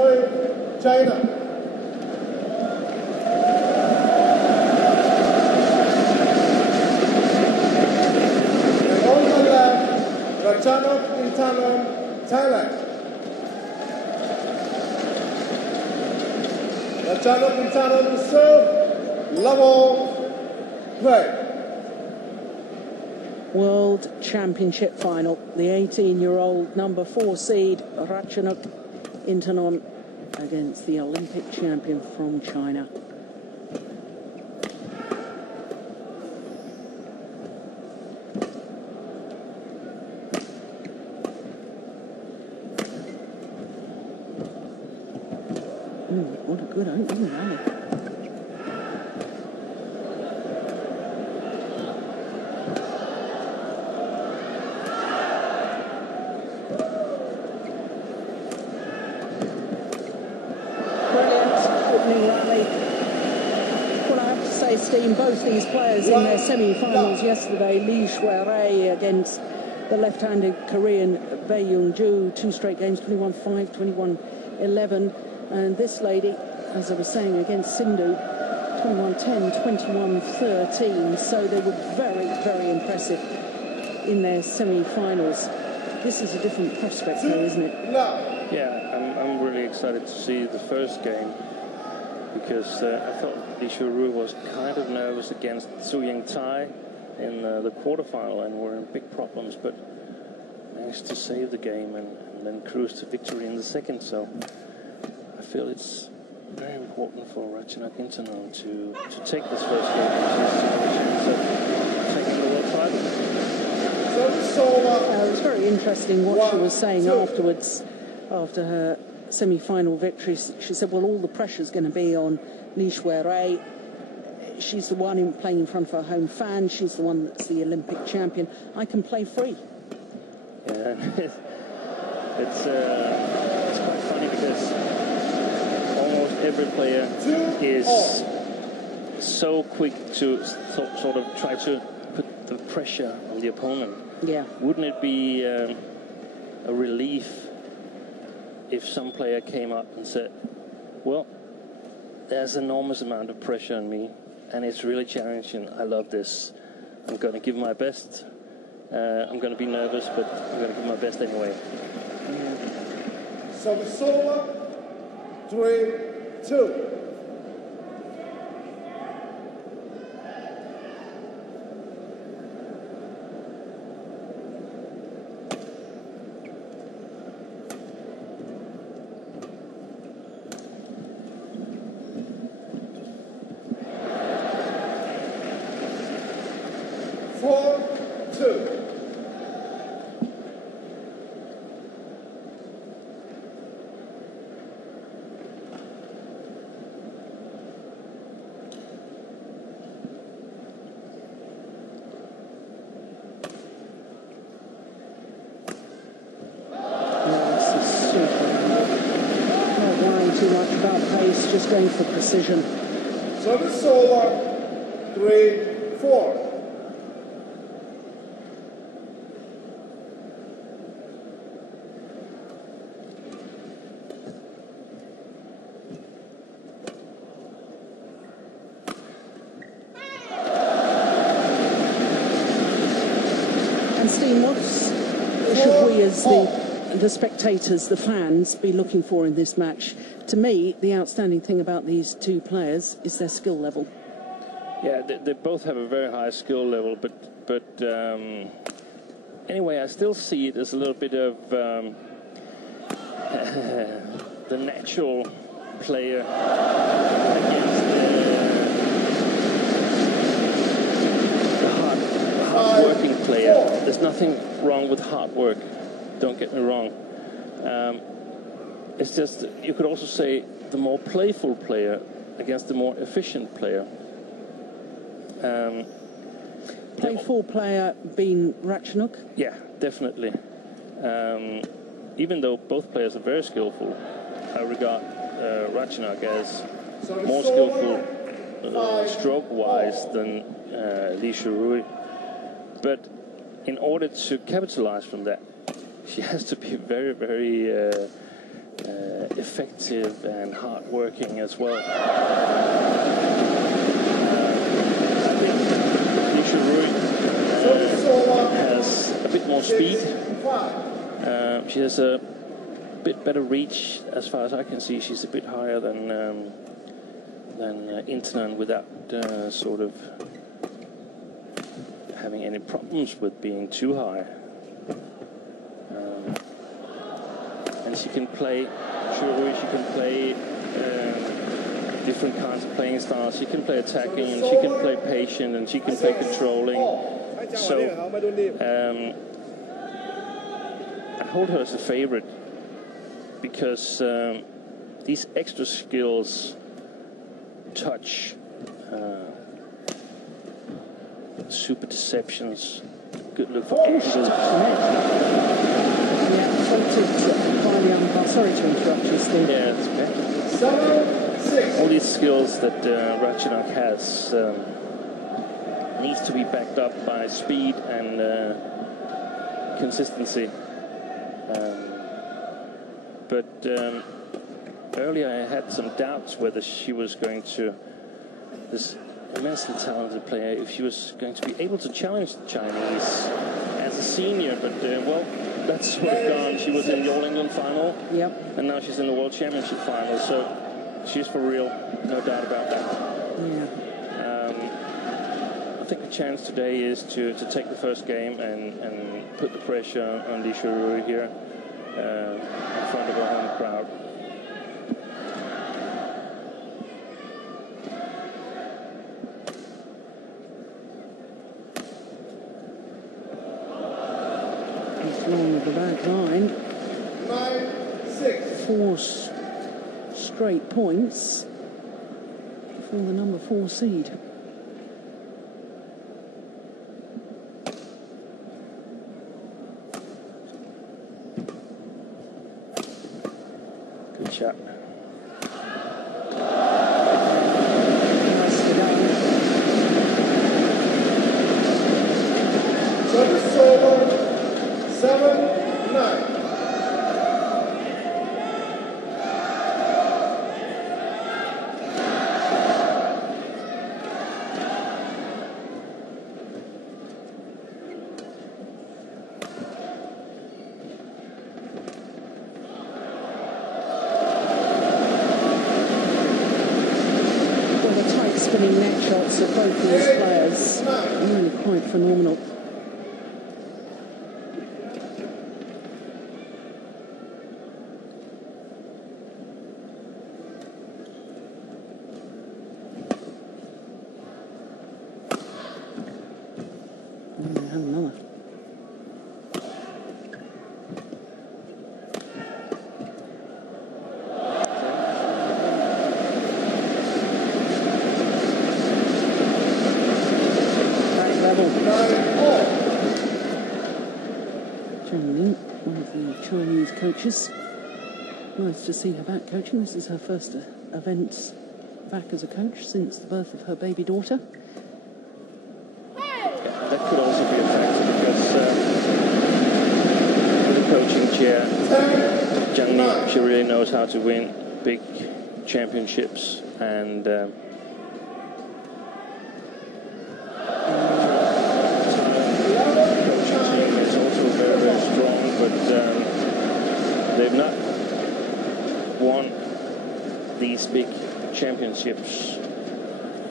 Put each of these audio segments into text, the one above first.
China. And on the left, Ratchanok Intanon, Thailand. Ratchanok Intanon serve, level, play. World Championship final. The 18-year-old number 4 seed Ratchanok Intanon against the Olympic champion from China. What a good opening rally. Both these players in their semi-finals yesterday, Lee Shuai against the left-handed Korean Bae Young-ju, 2 straight games, 21-5, 21-11, and this lady, as I was saying, against Sindhu, 21-10, 21-13, so they were very, very impressive in their semi-finals. This is a different prospect though, isn't it? Yeah, I'm really excited to see the first game, because I thought Lee Shuai was kind of nervous against Su Ying-tai in the quarterfinal and were in big problems, but managed to save the game and then cruise to victory in the second. So I feel it's very important for Ratchanok Intanon to take this first game and taking the world title. It was very interesting what she was saying afterwards, after her semi-final victory. She said, well, all the pressure's going to be on Lee Shuai. She's the one playing in front of her home fans. She's the one that's the Olympic champion. I can play free. Yeah, it's quite funny because almost every player is so quick to sort of try to put the pressure on the opponent. Yeah. Wouldn't it be a relief if some player came up and said, well, there's an enormous amount of pressure on me and it's really challenging. I love this. I'm going to give my best. I'm going to be nervous, but I'm going to give my best anyway. So the solo, 3-2. Just going for precision. Service over, 3-4. And Steen, what should we as the spectators, the fans, be looking for in this match? To me, the outstanding thing about these two players is their skill level. Yeah, they both have a very high skill level, but anyway, I still see it as a little bit of the natural player against the hard-working player. There's nothing wrong with hard work, don't get me wrong. It's just, you could also say, the more playful player against the more efficient player. Playful player being Ratchanok? Yeah, definitely. Even though both players are very skillful, I regard Ratchanok as more skillful stroke-wise than Lee Shuai. But in order to capitalize from that, she has to be very, very effective and hard-working as well. Lisha Rui has a bit more speed. She has a bit better reach, as far as I can see. She's a bit higher than Internan without sort of having any problems with being too high. And she can play, she can play different kinds of playing styles. She can play attacking, and she can play patient, and she can play controlling. So I hold her as a favorite because these extra skills, touch, super deceptions, good look for angles. Sorry to interrupt you, Steve. Yeah, it's okay. All these skills that Ratchanok has needs to be backed up by speed and consistency. But earlier I had some doubts whether she was going to, this immensely talented player, if she was going to be able to challenge the Chinese as a senior. But well, that's where it's gone. She was in the All England final, and now she's in the World Championship final. So she's for real, no doubt about that. Yeah. I think the chance today is to take the first game and put the pressure on Lisha Rui here in front of a home crowd. Along with the back line. 9-6. 4 straight points for the number 4 seed. Good shot. Service over. 7-9. Well, the tight spinning neck shots of both these players are really quite phenomenal. One of the Chinese coaches. Nice to see her back coaching. This is her first event back as a coach since the birth of her baby daughter. Yeah, that could also be a factor because with the coaching chair, Zhang Ni, she really knows how to win big championships, and very strong, but they've not won these big championships.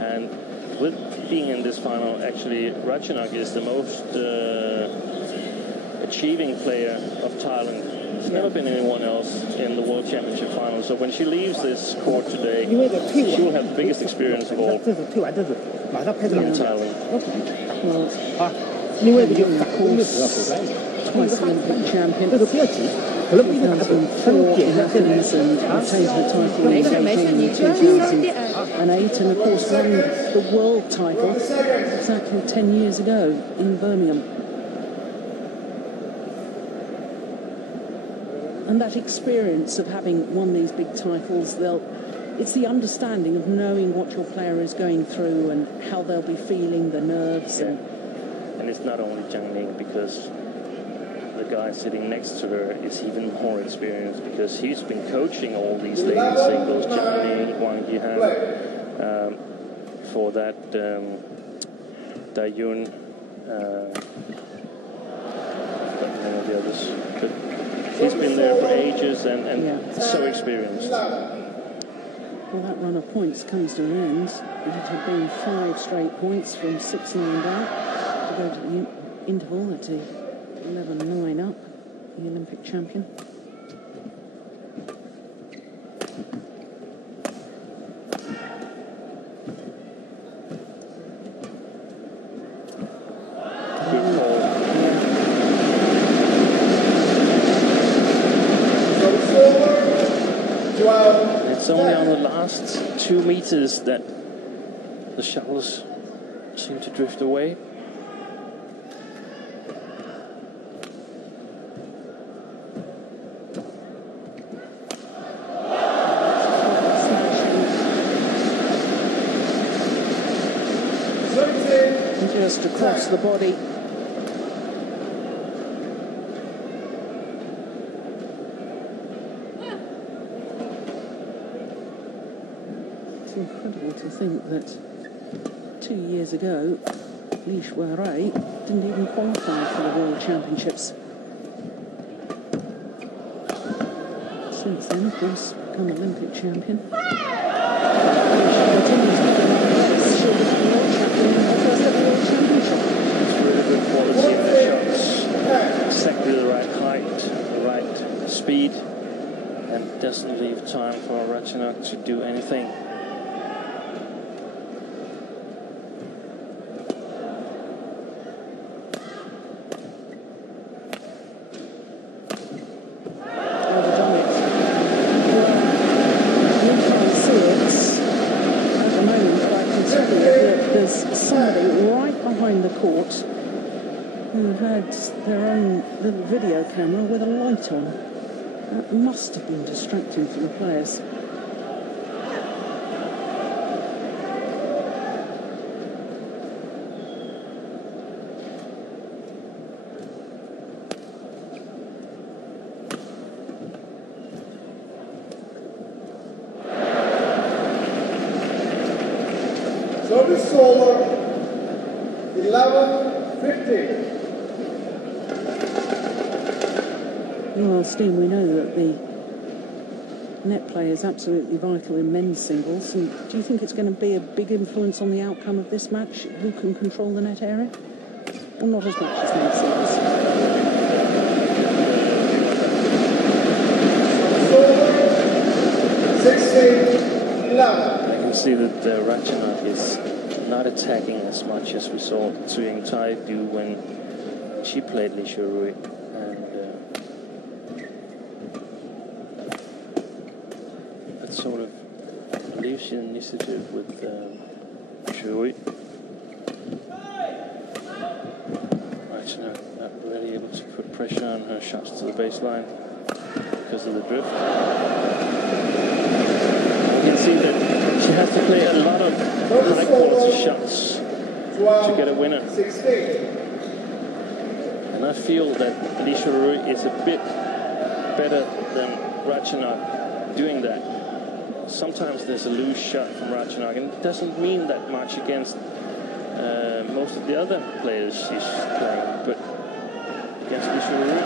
And with being in this final, actually, Ratchanok is the most achieving player of Thailand. There's never been anyone else in the World Championship final. So when she leaves this court today, she will have the biggest experience of all in Thailand. Well, of course, twice Olympic champion, 2004 in Athens, and retained her title in Beijing in 2008, and of course won the world title exactly 10 years ago in Birmingham. And that experience of having won these big titles, it's the understanding of knowing what your player is going through and how they'll be feeling, the nerves. And it's not only Zhang Ning, because the guy sitting next to her is even more experienced because he's been coaching all these ladies singles, Johnny, Wang Yihan, for that Dayun, the others. But he's been there for ages and so experienced. Well, that run of points comes to an end. It had been 5 straight points from 6-9 down to go to the interval at 11-9 up, the Olympic champion. It's only on the last 2 meters that the shuttles seem to drift away. Just across the body. It's incredible to think that 2 years ago, Li Shuirui didn't even qualify for the World Championships. Since then, of course, become Olympic champion. She'll become world champion in her first ever World Championship. It's really good quality in the shots. Exactly the right height, the right speed, and doesn't leave time for Ratchanok to do anything. Who had their own little video camera with a light on. That must have been distracting for the players. Service over. 11-15. Well, Steve, we know that the net play is absolutely vital in men's singles. And do you think it's going to be a big influence on the outcome of this match? Who can control the net area? Or not as much as men's singles? So, 16-11. I can see that Ratchanok is not attacking as much as we saw Su Ying-tai do when she played Li Shuirui. That sort of leaves the initiative with Shuirui. Ratchanok not really able to put pressure on her shots to the baseline because of the drift. You can see that she has to play a lot of high quality shots to get a winner. 16. And I feel that Li Shuirui is a bit better than Ratchanok doing that. Sometimes there's a loose shot from Ratchanok, and it doesn't mean that much against most of the other players she's playing, but against Li Shuirui,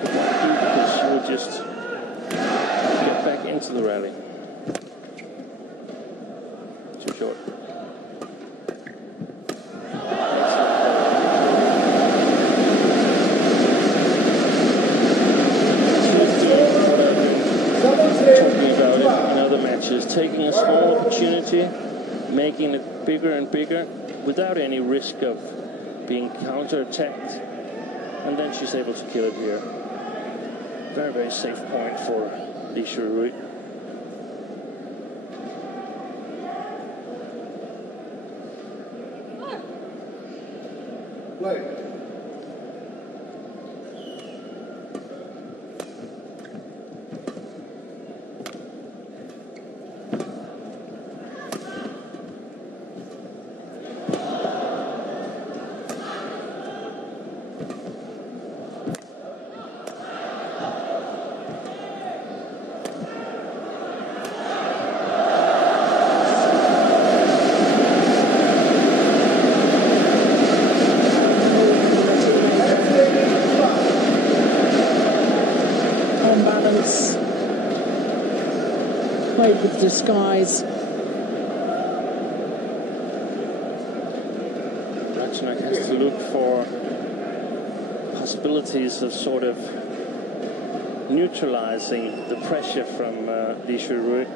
it won't do because she will just get back into the rally. Too short. Taking a small opportunity, making it bigger and bigger without any risk of being counter-attacked, and then she's able to kill it here. Very, very safe point for Li Shuirui. Play. played with disguise. Ratchanok has to look for possibilities of sort of neutralizing the pressure from Li Shuirui.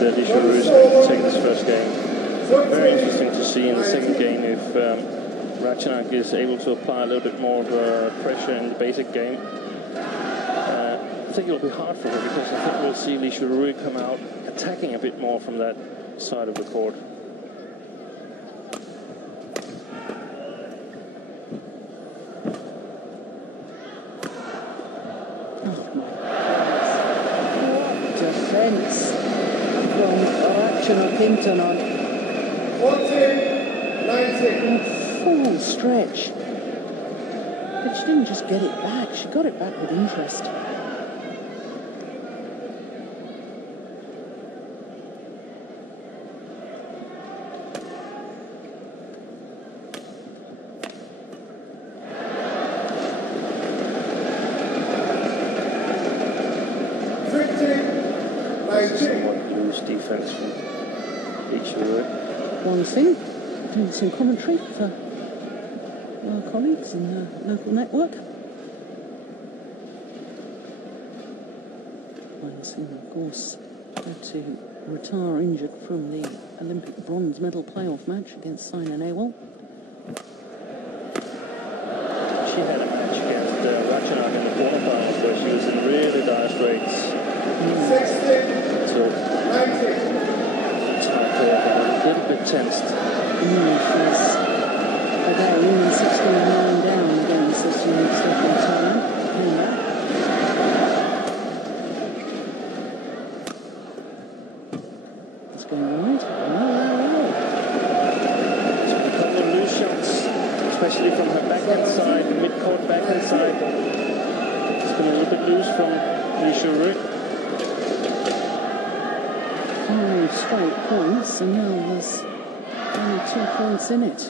Li Shuirui is going to take this first game. Very interesting to see in the second game if Ratchanok is able to apply a little bit more of pressure in the basic game. I think it'll be hard for her because I think we'll see Li Shuirui come out attacking a bit more from that side of the court. Defence from Ratchanok on 14-19. Full stretch. But she didn't just get it back, she got it back with interest. Somewhat loose defense from Li Shuirui. One thing, doing some commentary for our colleagues in the local network. One thing, of course, had to retire injured from the Olympic bronze medal playoff match against Saina Nehwal. She had a match against Ratchanok in the quarterfinals where she was in really dire straits. 16-19. So, tied there, a little bit tensed. Again, 16-9 down against this young Stefan Turner. It's going all right. So a couple of loose shots, especially from her backhand side, mid-court backhand side. It's been a little bit loose from Li Shuirui. 5 straight points, and now there's only 2 points in it.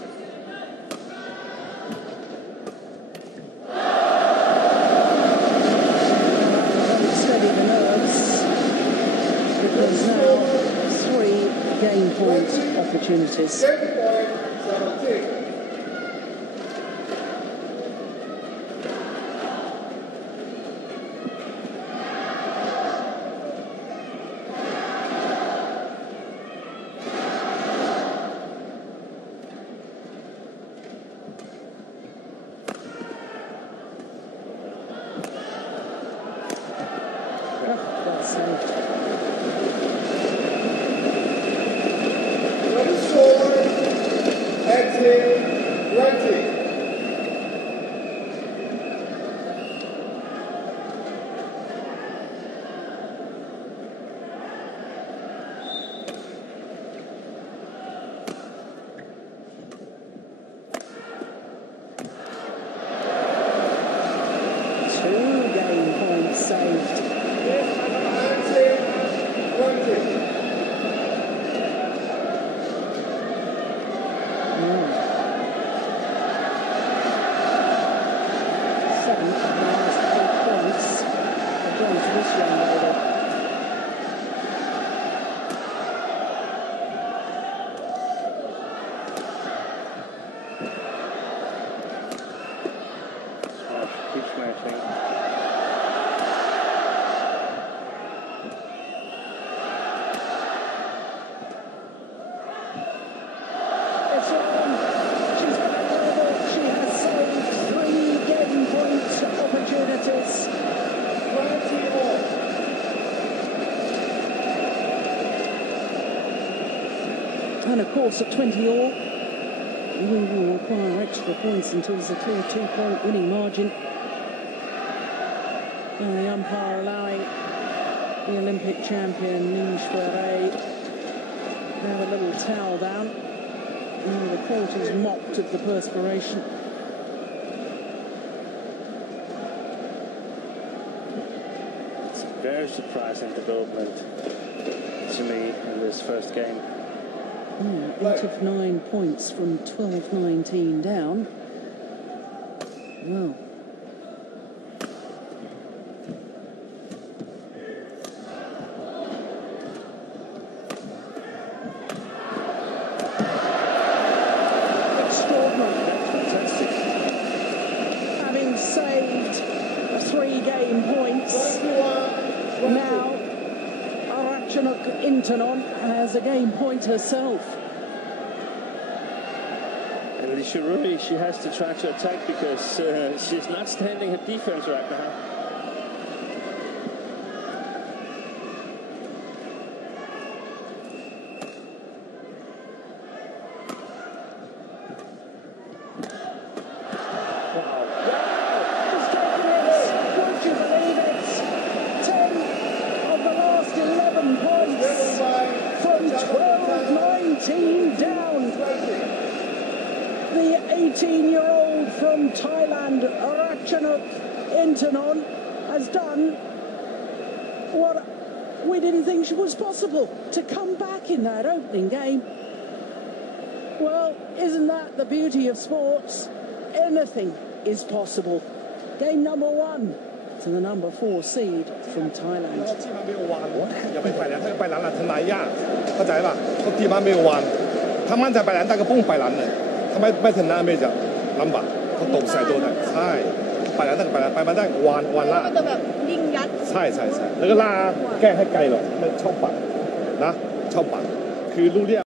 Steady the nerves, because now 3 game point opportunities. 10-17. And of course, at 20 all, we will require extra points until there's a clear 2-point winning margin. And the umpire allowing the Olympic champion Li Shuirui to have a little towel down. And the court is mopped of the perspiration. It's a very surprising development to me in this first game. 8 of 9 points from 12-19 down. Well. Extraordinary. Fantastic. Having saved 3-game points, now Arachnuk Intanon has a game point herself. And Li Shuirui, she has to try to attack because she's not standing her defense right now. The 18-year-old from Thailand, Arachnuk Intanon, has done what we didn't think was possible, to come back in that opening game. Well, isn't that the beauty of sports? Anything is possible. Game number 1 to the number 4 seed from Thailand. อย่าไปปล่อยแหลมถ้าไปหลังทนายยากเข้าใจป่ะเขาตีมาไม่วานถ้ามั่นใจไปหลังได้ก็ปุ้งไปหลังเลยถ้าไม่ถึงหน้าไม่จะลำบากเขาตกใส่ตัวได้ใช่ไปหลังได้ก็ไปหลังไปมาได้วันละก็จะแบบยิงยัดใช่แล้วก็ลาแก้ให้ไกลหรอกไม่ชอบปัดนะชอบปัดคือลูกเรียก